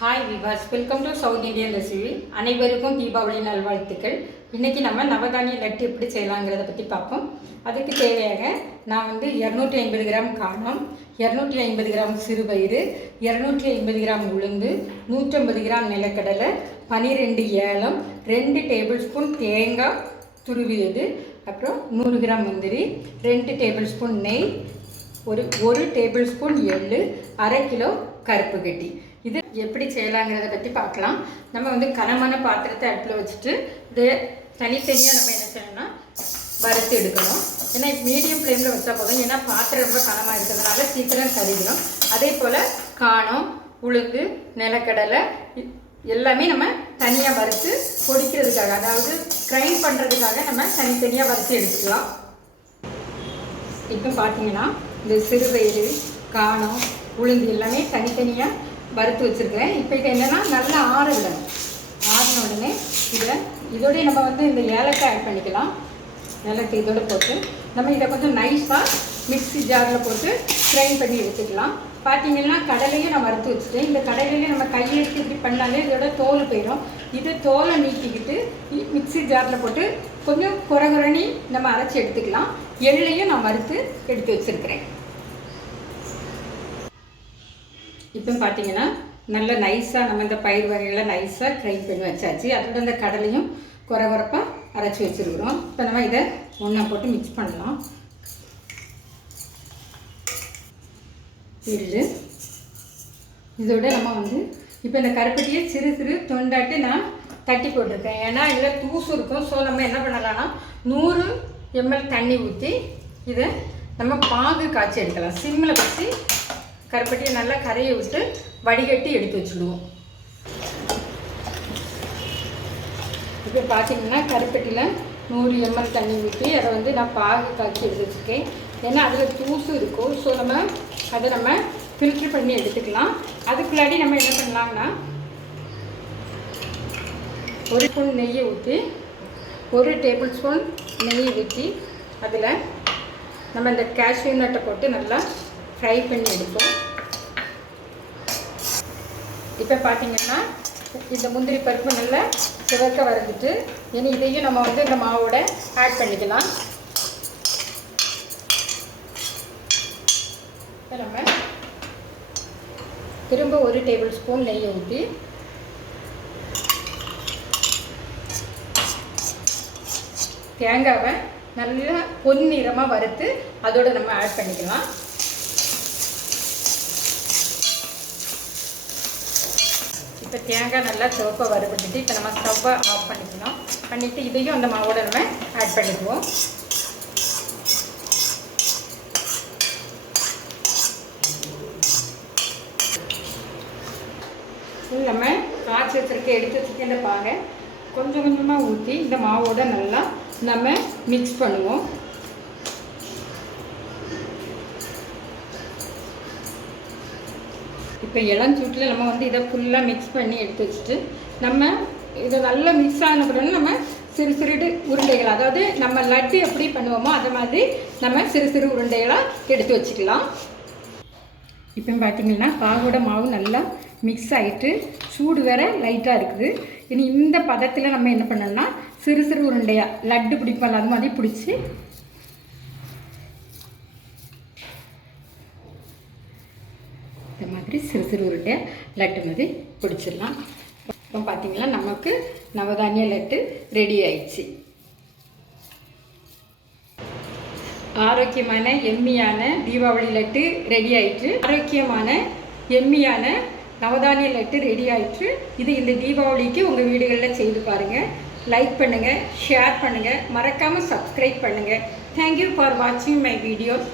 Hi Vilas, welcome to south Indian recipe. அனைவருக்கும் தீபாவளி நல்வாழ்த்துக்கள். இன்றைக்கி நம்ம நவதானிய லட்டு எப்படி செய்யலாங்கிறத பற்றி பார்ப்போம். அதுக்கு தேவையாக நான் 250 கிராம் காணம், 250 கிராம் சிறுபயிறு, 250 கிராம் உளுந்து, 150 கிராம் நிலக்கடலை, 12 ஏலம், 2 டேபிள் ஸ்பூன் தேங்காய் துருவியது, அப்புறம் 100 கிராம் முந்திரி, 2 டேபிள் ஸ்பூன் நெய், ஒரு டேபிள் ஸ்பூன் எள்ளு, அரை கிலோ கருப்பு கட்டி. இது எப்படி செய்யலாங்கிறத பற்றி பார்க்கலாம். நம்ம கனமான பாத்திரத்தை அடுப்பில் வச்சுட்டு இது தனித்தனியாக நம்ம என்ன செய்யணும்னா வறுத்து எடுக்கணும். ஏன்னா மீடியம் ஃப்ளேமில் வச்சா போதும், ஏன்னா பாத்திரம் ரொம்ப கனமாக இருக்கிறதுனால சீக்கிரம் கருகிடும். அதே போல் காணம், உளுந்து, நிலக்கடலை எல்லாமே நம்ம தனியாக வறுத்து பொடிக்கிறதுக்காக, அதாவது கிரைண்ட் பண்ணுறதுக்காக நம்ம தனித்தனியாக வறுத்து எடுத்துக்கலாம். இப்போ பார்த்தீங்கன்னா இந்த சிறுபயிறு, காணம், உளுந்து எல்லாமே தனித்தனியாக வறுத்து வச்சுருக்கிறேன். இப்போ இதை என்னென்னா நல்லா ஆற விடணும். ஆறின உடனே இதோடய நம்ம இந்த ஏலக்காய் ஆட் பண்ணிக்கலாம். ஏலக்காய் இதோடு போட்டு நம்ம இதை கொஞ்சம் நைஸாக மிக்ஸி ஜாரில் போட்டு கிரைண்ட் பண்ணி எடுத்துக்கலாம். பார்த்தீங்கன்னா கடலையும் நான் வறுத்து வச்சுட்டேன். இந்த கடலையும் நம்ம கையெடுத்து இப்படி பண்ணாலே இதோட தோல் போயிடும். இது தோலை நீக்கிக்கிட்டு மிக்ஸி ஜாரில் போட்டு கொஞ்சம் குறகுறனி நம்ம அரைச்சி எடுத்துக்கலாம். எள்ளையும் நான் வறுத்து எடுத்து வச்சுருக்கிறேன். இப்போ பார்த்தீங்கன்னா நல்ல நைஸாக நம்ம இந்த பயிர் வகைகளை நைஸாக கிரைண்ட் பண்ணி வச்சாச்சு. அதோட இந்த கடலையும் குறகுறப்பாக அரைச்சி வச்சுருக்குறோம். இப்போ நம்ம இதை ஒன்றா போட்டு மிக்ஸ் பண்ணலாம். எள்ளு இதோட நம்ம இப்போ இந்த கருப்பட்டியை சிறு சிறு தொண்டாட்டி நான் தட்டி போட்டிருக்கேன். ஏன்னா இதில் தூசு இருக்கும். ஸோ நம்ம என்ன பண்ணலாம்னா 100 ml தண்ணி ஊற்றி இதை நம்ம பாகு காய்ச்சி எடுக்கலாம். சிம்மில் வச்சு கருப்பட்டியை நல்லா கரையை விட்டு வடிகட்டி எடுத்து வச்சுடுவோம். இப்போ பார்த்தீங்கன்னா கருப்பட்டியில் 100 ml தண்ணி ஊற்றி அதை நான் பாகு காய்ச்சி எடுத்து வச்சுருக்கேன். ஏன்னா அதில் தூசு இருக்கும். ஸோ நம்ம ஃபில்ட்ரு பண்ணி எடுத்துக்கலாம். அதுக்குள்ளாடி நம்ம என்ன பண்ணலாம்னா ஒரு ஸ்பூன் நெய்யை ஊற்றி, 1 டேபிள் ஸ்பூன் நெய் ஊற்றி அதில் நம்ம இந்த கேஷ்யூ நட்டை போட்டு நல்லா ஃப்ரை பண்ணி எடுப்போம். இப்போ பார்த்தீங்கன்னா இந்த முந்திரி பருப்பு நல்லா சிவக்க வரைஞ்சிட்டு இனி இதையும் நம்ம இந்த மாவோட ஆட் பண்ணிக்கலாம். இப்போ நம்ம திரும்ப 1 டேபிள் ஸ்பூன் நெய்யை ஊற்றி தேங்காவை நல்லா பொன்னிறமாக வறுத்து அதோடு நம்ம ஆட் பண்ணிக்கலாம். இப்போ தேங்காய் நல்லா சிவப்பாக வறுபட்டுட்டு இப்போ நம்ம ஸ்டவ்வை ஆஃப் பண்ணிக்கலாம். பண்ணிவிட்டு இதையும் அந்த மாவோட நம்ம ஆட் பண்ணிக்குவோம். நம்ம காய்ச்சி வச்சுருக்க எடுத்து வச்சுருக்க இந்த பாகை கொஞ்சம் கொஞ்சமாக ஊற்றி இந்த மாவோட நல்லா நம்ம மிக்ஸ் பண்ணுவோம். இப்போ இளஞ்சூட்டில் நம்ம இதை ஃபுல்லாக மிக்ஸ் பண்ணி எடுத்து வச்சுட்டு நம்ம இதை நல்லா மிக்ஸ் ஆன பிறகு நம்ம சிறு சிறு உருண்டைகள், அதாவது நம்ம லட்டு எப்படி பண்ணுவோமோ அதை மாதிரி நம்ம சிறு சிறு உருண்டைகளாக எடுத்து வச்சுக்கலாம். இப்போ பார்த்தீங்கன்னா பாகோட மாவு நல்லா மிக்ஸ் ஆகிட்டு சூடு வேற லைட்டாக இருக்குது. இனி இந்த பதத்தில் நம்ம என்ன பண்ணோம்னா சிறு சிறு உருண்டையாக லட்டு பிடிப்போம் அது மாதிரி பிடிச்சி இந்த மாதிரி சிறு சிறு உருண்டையாக லட்டு மாதிரி பிடிச்சிடலாம். இப்போ பார்த்தீங்கன்னா நமக்கு நவதானிய லட்டு ரெடி ஆயிடுச்சு. ஆரோக்கியமான எம்மியான தீபாவளி லட்டு ரெடி ஆயிடுச்சு. ஆரோக்கியமான எம்மியான நவதானிய லட்டு ரெடி ஆயிடுச்சு. இது இந்த தீபாவளிக்கு உங்கள் வீடுகளில் செய்து பாருங்கள். லைக் பண்ணுங்கள், ஷேர் பண்ணுங்கள், மறக்காமல் சப்ஸ்கிரைப் பண்ணுங்கள். தேங்க்யூ ஃபார் வாட்சிங் மை வீடியோஸ்.